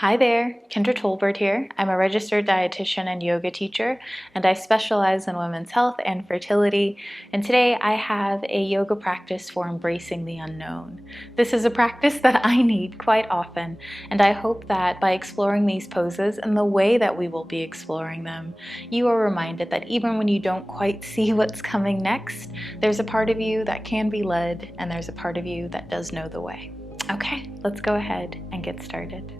Hi there, Kendra Tolbert here. I'm a registered dietitian and yoga teacher, and I specialize in women's health and fertility. And today I have a yoga practice for embracing the unknown. This is a practice that I need quite often, and I hope that by exploring these poses and the way that we will be exploring them, you are reminded that even when you don't quite see what's coming next, there's a part of you that can be led, and there's a part of you that does know the way. Okay, let's go ahead and get started.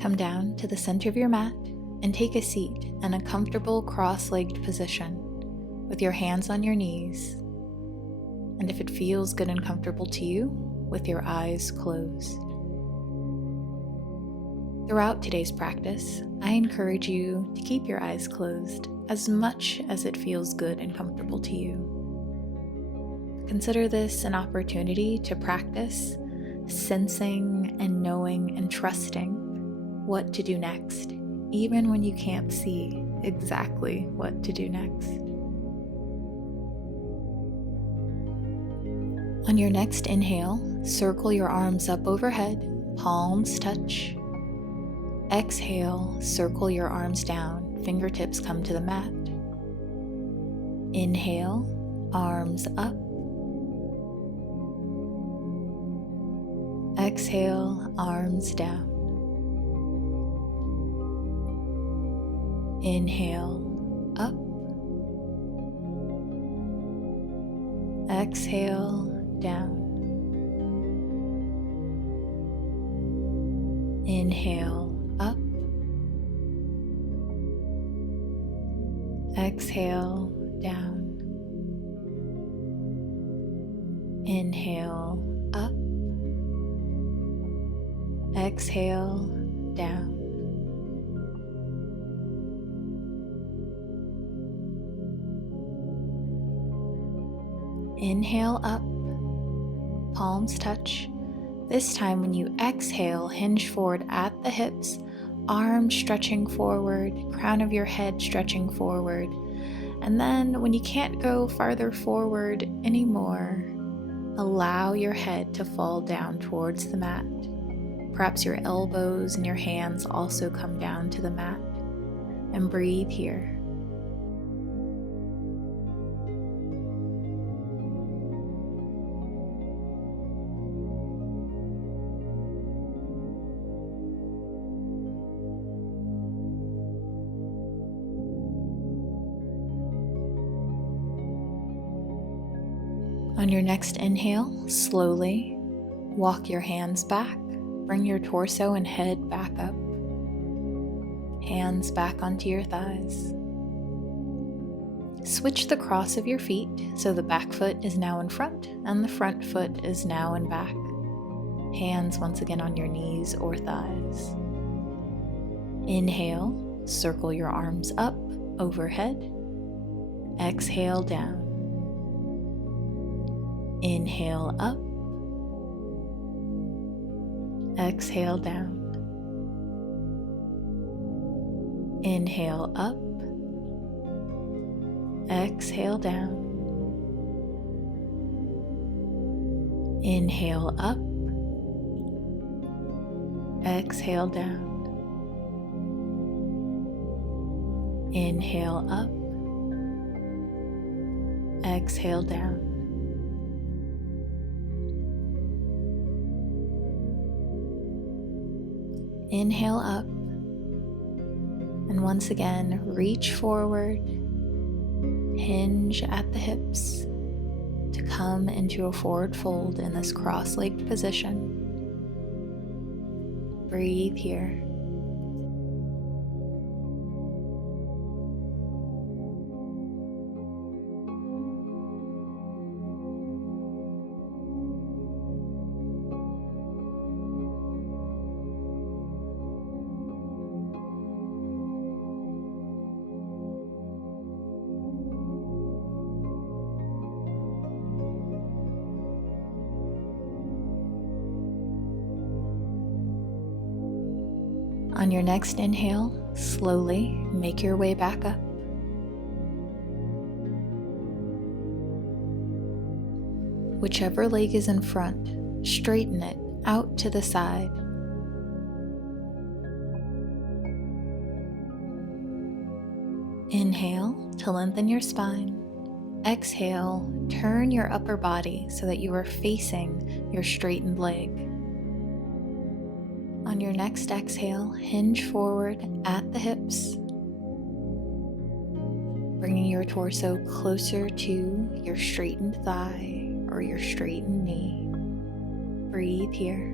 Come down to the center of your mat and take a seat in a comfortable cross-legged position with your hands on your knees. And if it feels good and comfortable to you, with your eyes closed. Throughout today's practice, I encourage you to keep your eyes closed as much as it feels good and comfortable to you. Consider this an opportunity to practice sensing and knowing and trusting what to do next, even when you can't see exactly what to do next. On your next inhale, circle your arms up overhead, palms touch. Exhale, circle your arms down, fingertips come to the mat. Inhale, arms up. Exhale, arms down. Inhale, up. Exhale, down. Inhale, up. Exhale, down. Inhale, up. Exhale, down. Inhale up, palms touch. This time when you exhale, hinge forward at the hips, arms stretching forward, crown of your head stretching forward. And then when you can't go farther forward anymore, allow your head to fall down towards the mat. Perhaps your elbows and your hands also come down to the mat. And breathe here. On your next inhale, slowly walk your hands back, bring your torso and head back up, hands back onto your thighs. Switch the cross of your feet so the back foot is now in front and the front foot is now in back. Hands once again on your knees or thighs. Inhale, circle your arms up, overhead. Exhale, down. Inhale up, exhale down. Inhale up, exhale down. Inhale up, exhale down. Inhale up, exhale down. Inhale up, and once again, reach forward, hinge at the hips to come into a forward fold in this cross-legged position. Breathe here. On your next inhale, slowly make your way back up. Whichever leg is in front, straighten it out to the side. Inhale to lengthen your spine. Exhale, turn your upper body so that you are facing your straightened leg. On your next exhale, hinge forward at the hips, bringing your torso closer to your straightened thigh or your straightened knee. Breathe here.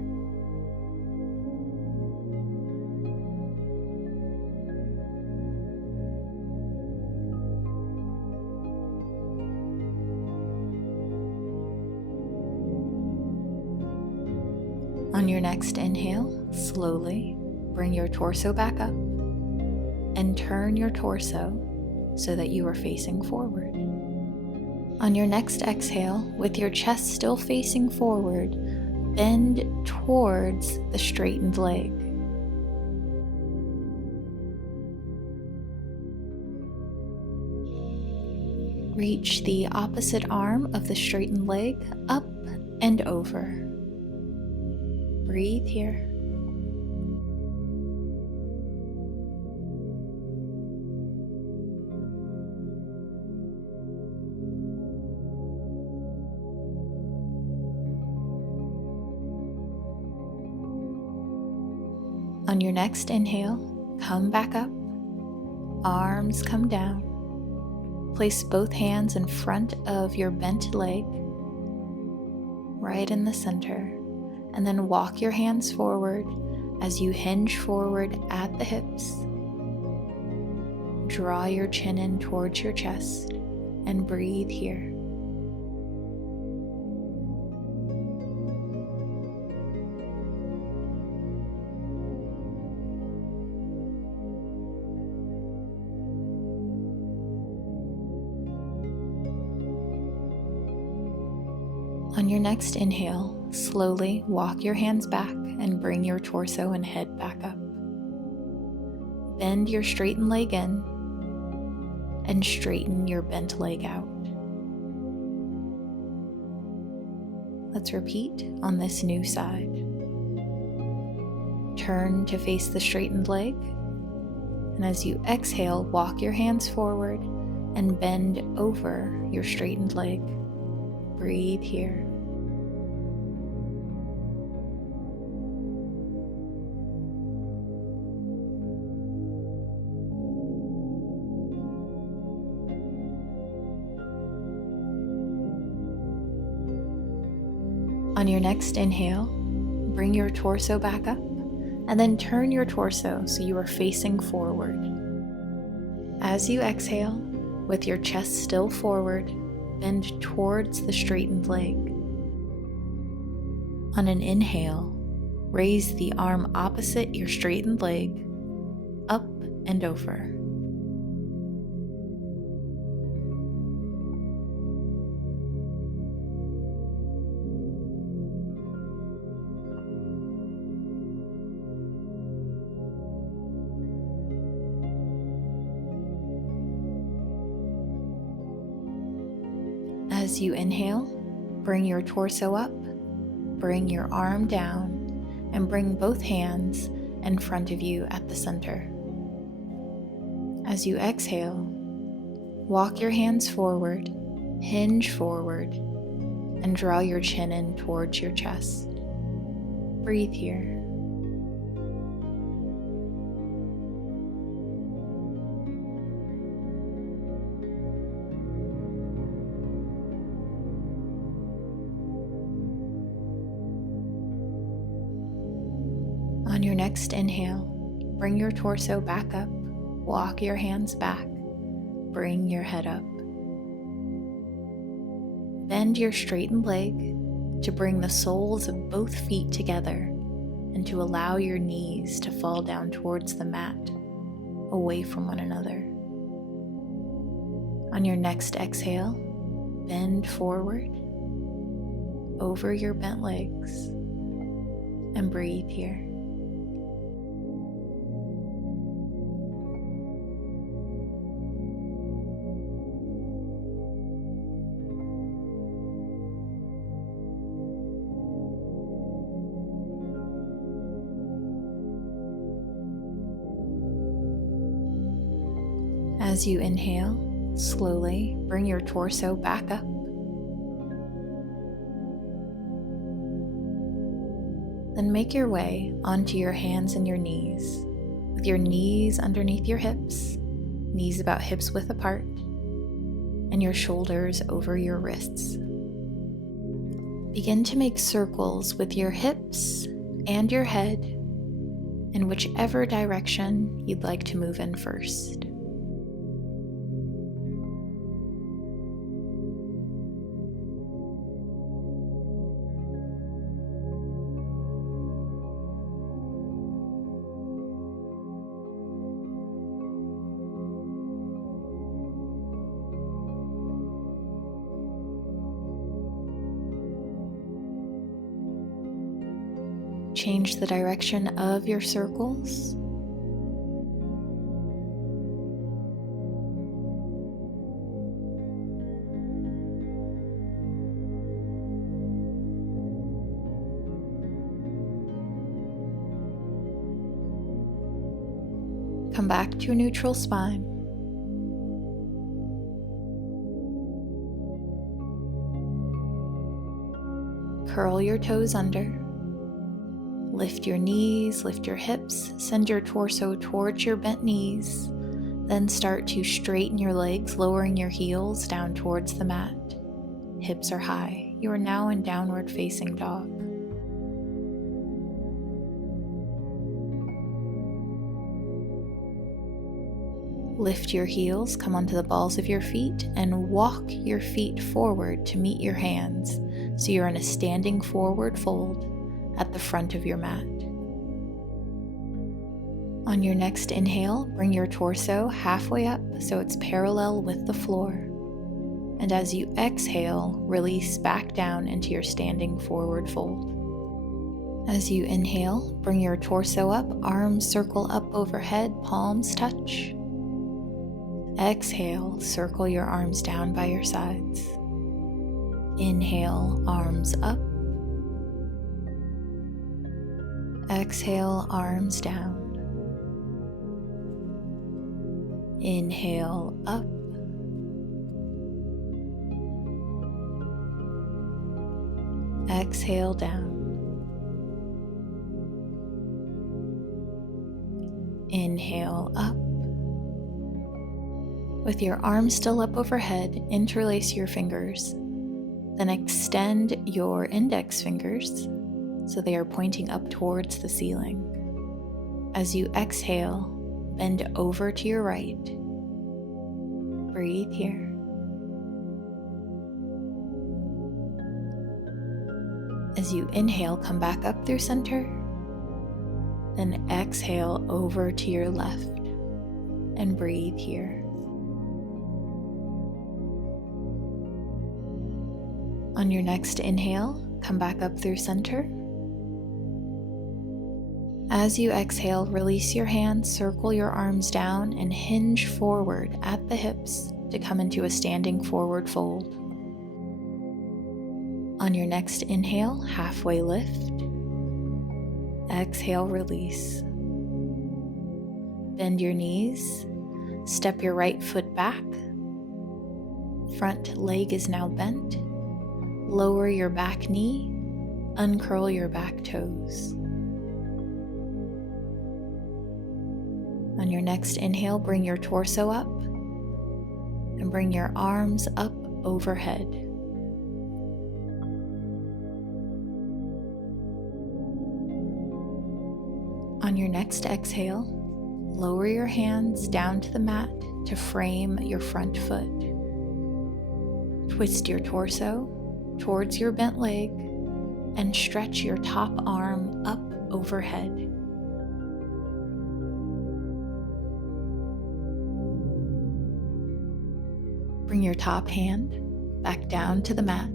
On your next inhale, slowly bring your torso back up and turn your torso so that you are facing forward. On your next exhale, with your chest still facing forward, bend towards the straightened leg. Reach the opposite arm of the straightened leg up and over. Breathe here. On your next inhale, come back up, arms come down. Place both hands in front of your bent leg, right in the center, and then walk your hands forward as you hinge forward at the hips. Draw your chin in towards your chest and breathe here. On your next inhale, slowly walk your hands back and bring your torso and head back up. Bend your straightened leg in and straighten your bent leg out. Let's repeat on this new side. Turn to face the straightened leg, and as you exhale, walk your hands forward and bend over your straightened leg. Breathe here. On your next inhale, bring your torso back up and then turn your torso so you are facing forward. As you exhale, with your chest still forward, bend towards the straightened leg. On an inhale, raise the arm opposite your straightened leg, up and over. As you inhale, bring your torso up, bring your arm down, and bring both hands in front of you at the center. As you exhale, walk your hands forward, hinge forward, and draw your chin in towards your chest. Breathe here. On your next inhale, bring your torso back up, walk your hands back, bring your head up. Bend your straightened leg to bring the soles of both feet together and to allow your knees to fall down towards the mat, away from one another. On your next exhale, bend forward over your bent legs and breathe here. As you inhale, slowly bring your torso back up. Then make your way onto your hands and your knees, with your knees underneath your hips, knees about hips width apart, and your shoulders over your wrists. Begin to make circles with your hips and your head in whichever direction you'd like to move in first. Change the direction of your circles. Come back to a neutral spine. Curl your toes under. Lift your knees, lift your hips, send your torso towards your bent knees, then start to straighten your legs, lowering your heels down towards the mat. Hips are high. You are now in downward facing dog. Lift your heels, come onto the balls of your feet, and walk your feet forward to meet your hands, so you're in a standing forward fold at the front of your mat. On your next inhale, bring your torso halfway up so it's parallel with the floor. And as you exhale, release back down into your standing forward fold. As you inhale, bring your torso up, arms circle up overhead, palms touch. Exhale, circle your arms down by your sides. Inhale, arms up. Exhale, arms down. Inhale, up. Exhale, down. Inhale, up. With your arms still up overhead, interlace your fingers. Then extend your index fingers so they are pointing up towards the ceiling. As you exhale, bend over to your right. Breathe here. As you inhale, come back up through center. Then exhale over to your left and breathe here. On your next inhale, come back up through center. As you exhale, release your hands, circle your arms down, and hinge forward at the hips to come into a standing forward fold. On your next inhale, halfway lift. Exhale, release. Bend your knees, step your right foot back. Front leg is now bent. Lower your back knee, uncurl your back toes. On your next inhale, bring your torso up and bring your arms up overhead. On your next exhale, lower your hands down to the mat to frame your front foot. Twist your torso towards your bent leg and stretch your top arm up overhead. Bring your top hand back down to the mat.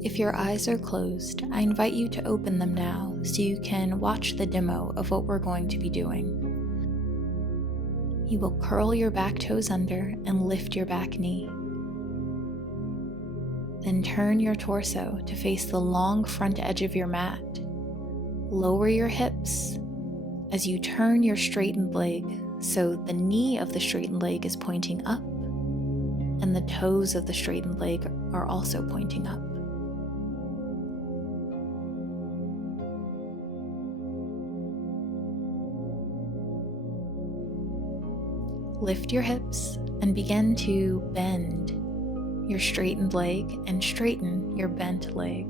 If your eyes are closed, I invite you to open them now so you can watch the demo of what we're going to be doing. You will curl your back toes under and lift your back knee. Then turn your torso to face the long front edge of your mat. Lower your hips as you turn your straightened leg so the knee of the straightened leg is pointing up, and the toes of the straightened leg are also pointing up. Lift your hips and begin to bend your straightened leg and straighten your bent leg.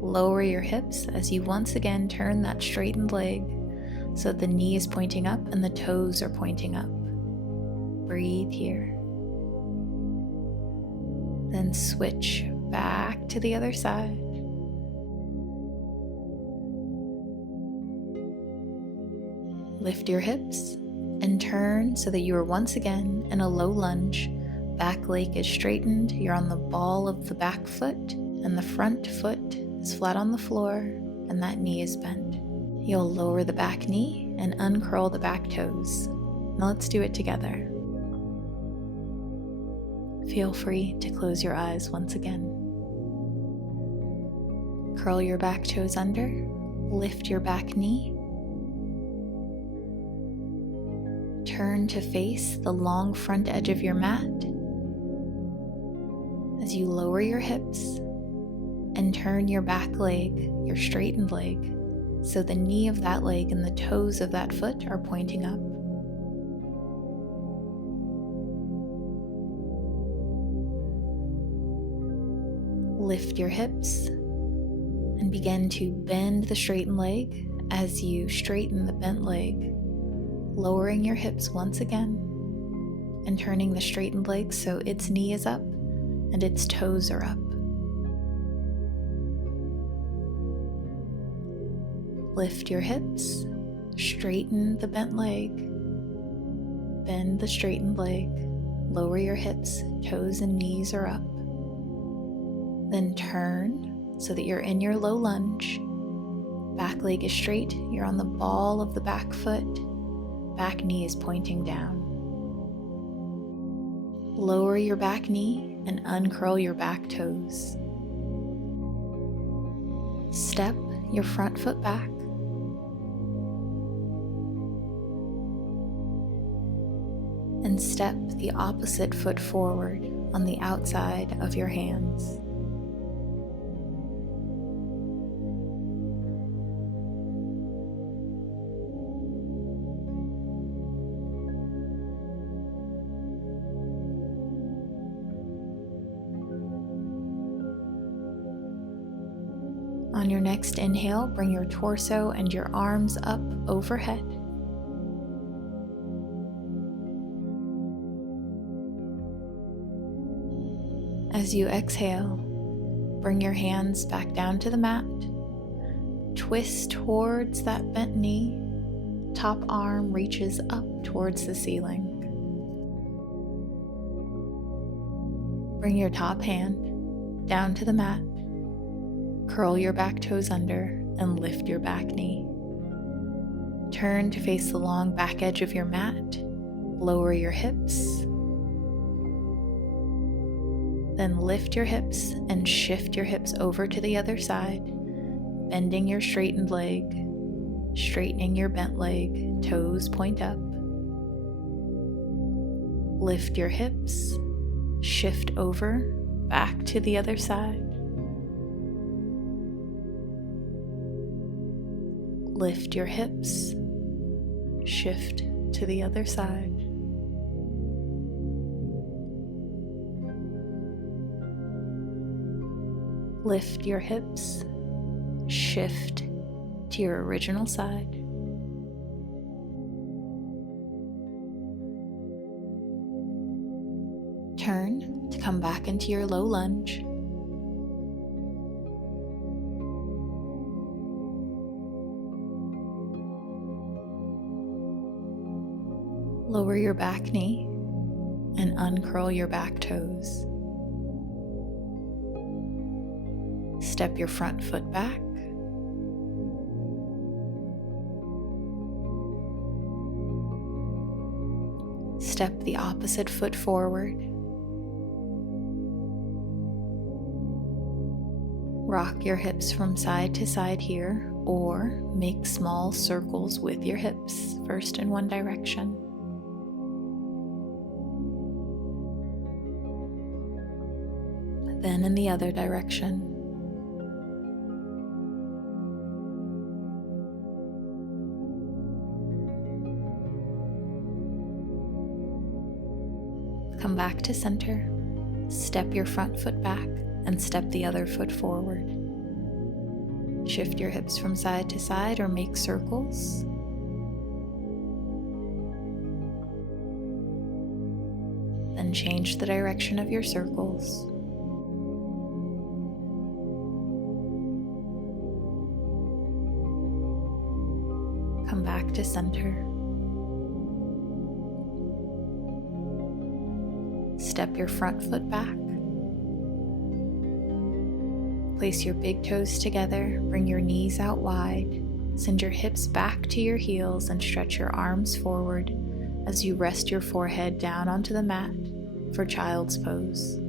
Lower your hips as you once again turn that straightened leg so the knee is pointing up and the toes are pointing up. Breathe here. Then switch back to the other side. Lift your hips and turn so that you are once again in a low lunge. Back leg is straightened, you're on the ball of the back foot, and the front foot is flat on the floor, and that knee is bent. You'll lower the back knee and uncurl the back toes. Now let's do it together. Feel free to close your eyes once again. Curl your back toes under, lift your back knee, turn to face the long front edge of your mat as you lower your hips and turn your back leg, your straightened leg, so the knee of that leg and the toes of that foot are pointing up. Lift your hips and begin to bend the straightened leg as you straighten the bent leg, lowering your hips once again and turning the straightened leg so its knee is up and its toes are up. Lift your hips, straighten the bent leg, bend the straightened leg, lower your hips, toes and knees are up. Then turn so that you're in your low lunge. Back leg is straight, you're on the ball of the back foot, back knee is pointing down. Lower your back knee and uncurl your back toes. Step your front foot back. And step the opposite foot forward on the outside of your hands. On your next inhale, bring your torso and your arms up overhead. As you exhale, bring your hands back down to the mat. Twist towards that bent knee. Top arm reaches up towards the ceiling. Bring your top hand down to the mat. Curl your back toes under and lift your back knee. Turn to face the long back edge of your mat. Lower your hips. Then lift your hips and shift your hips over to the other side, bending your straightened leg, straightening your bent leg, toes point up. Lift your hips, shift over, back to the other side. Lift your hips, shift to the other side. Lift your hips, shift to your original side. Turn to come back into your low lunge. Lower your back knee and uncurl your back toes. Step your front foot back. Step the opposite foot forward. Rock your hips from side to side here, or make small circles with your hips, first in one direction, then in the other direction. Come back to center, step your front foot back, and step the other foot forward. Shift your hips from side to side or make circles. Then change the direction of your circles. Come back to center. Step your front foot back. Place your big toes together, bring your knees out wide, send your hips back to your heels and stretch your arms forward as you rest your forehead down onto the mat for child's pose.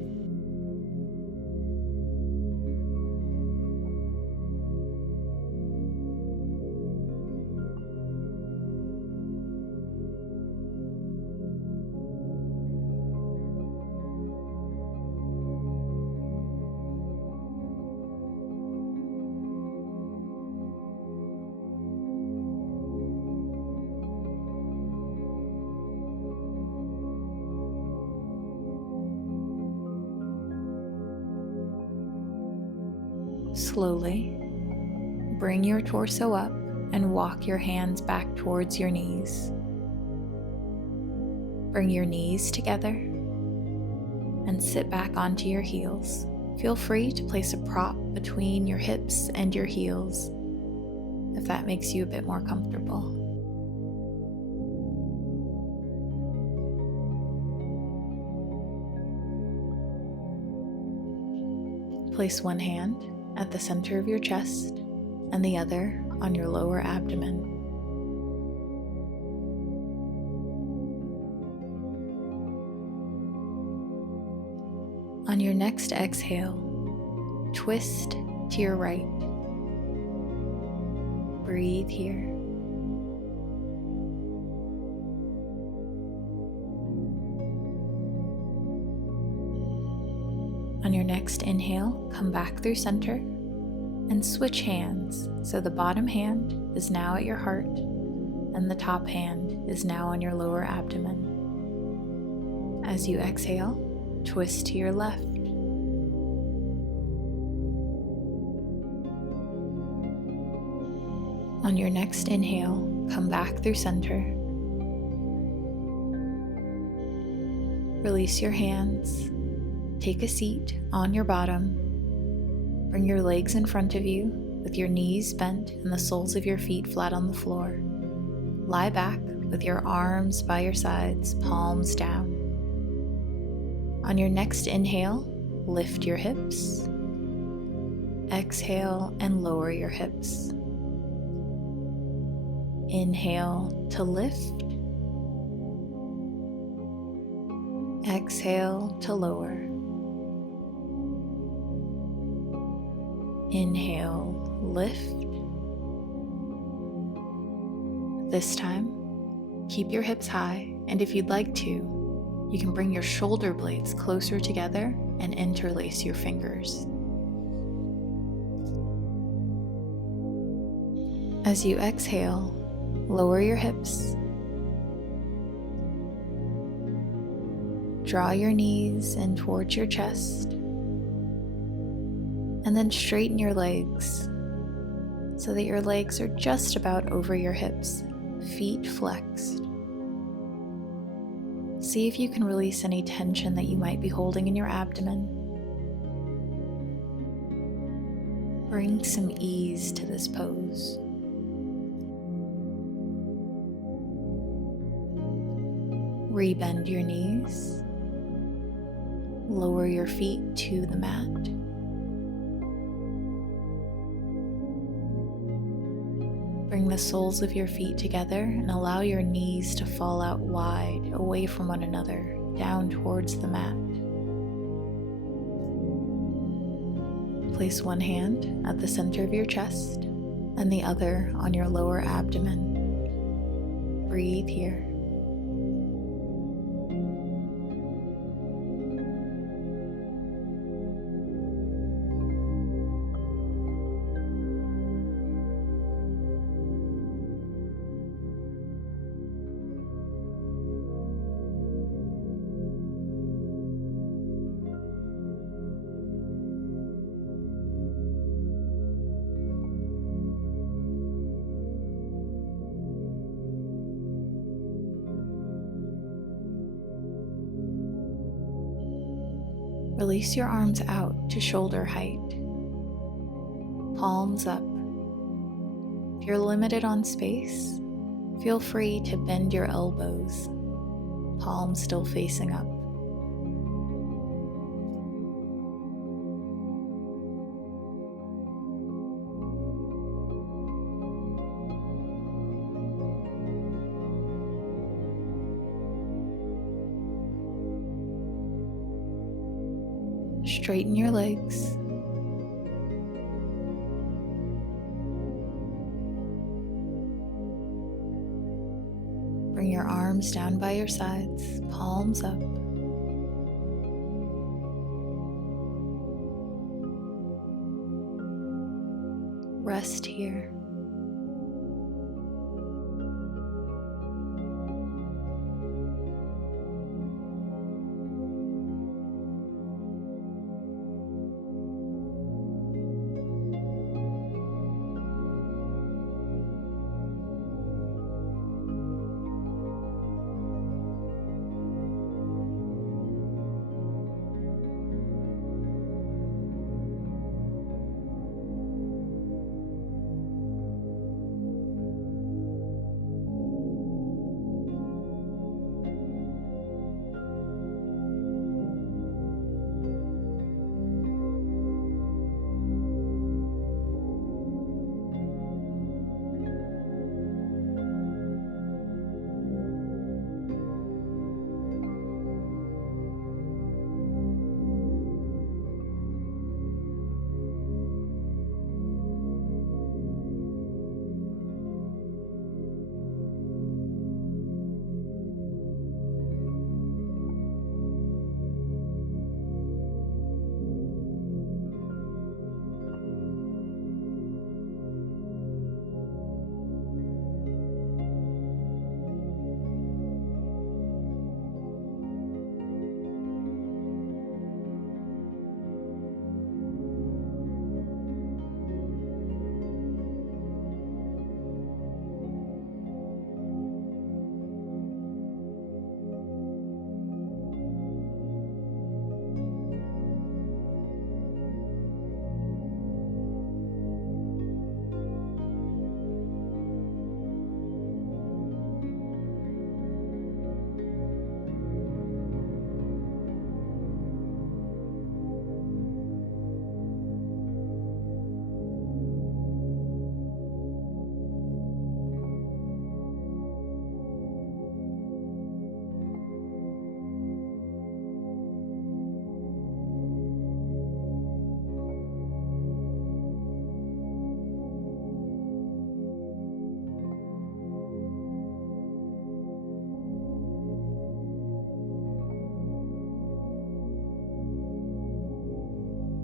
Slowly, bring your torso up and walk your hands back towards your knees. Bring your knees together and sit back onto your heels. Feel free to place a prop between your hips and your heels if that makes you a bit more comfortable. Place one hand at the center of your chest and the other on your lower abdomen. On your next exhale, twist to your right. Breathe here. On your next inhale, come back through center and switch hands so the bottom hand is now at your heart and the top hand is now on your lower abdomen. As you exhale, twist to your left. On your next inhale, come back through center. Release your hands. Take a seat on your bottom. Bring your legs in front of you with your knees bent and the soles of your feet flat on the floor. Lie back with your arms by your sides, palms down. On your next inhale, lift your hips. Exhale and lower your hips. Inhale to lift. Exhale to lower. Inhale, lift. This time, keep your hips high, and if you'd like to, you can bring your shoulder blades closer together and interlace your fingers. As you exhale, lower your hips. Draw your knees in towards your chest. And then straighten your legs so that your legs are just about over your hips, feet flexed. See if you can release any tension that you might be holding in your abdomen. Bring some ease to this pose. Rebend your knees. Lower your feet to the mat. Bring the soles of your feet together and allow your knees to fall out wide, away from one another, down towards the mat. Place one hand at the center of your chest and the other on your lower abdomen. Breathe here. Release your arms out to shoulder height, palms up. If you're limited on space, feel free to bend your elbows, palms still facing up. Straighten your legs. Bring your arms down by your sides, palms up. Rest here.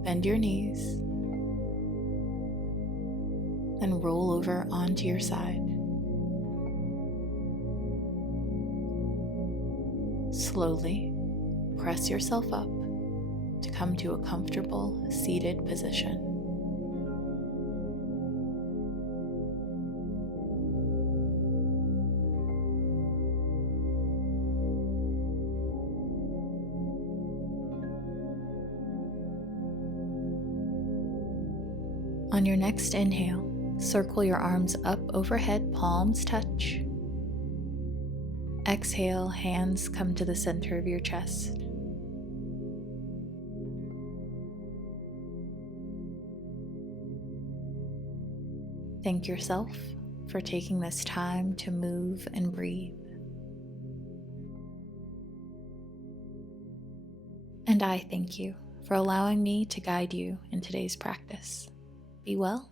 Bend your knees, then roll over onto your side. Slowly press yourself up to come to a comfortable seated position. On your next inhale, circle your arms up overhead, palms touch. Exhale, hands come to the center of your chest. Thank yourself for taking this time to move and breathe. And I thank you for allowing me to guide you in today's practice. Be well,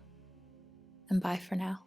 and bye for now.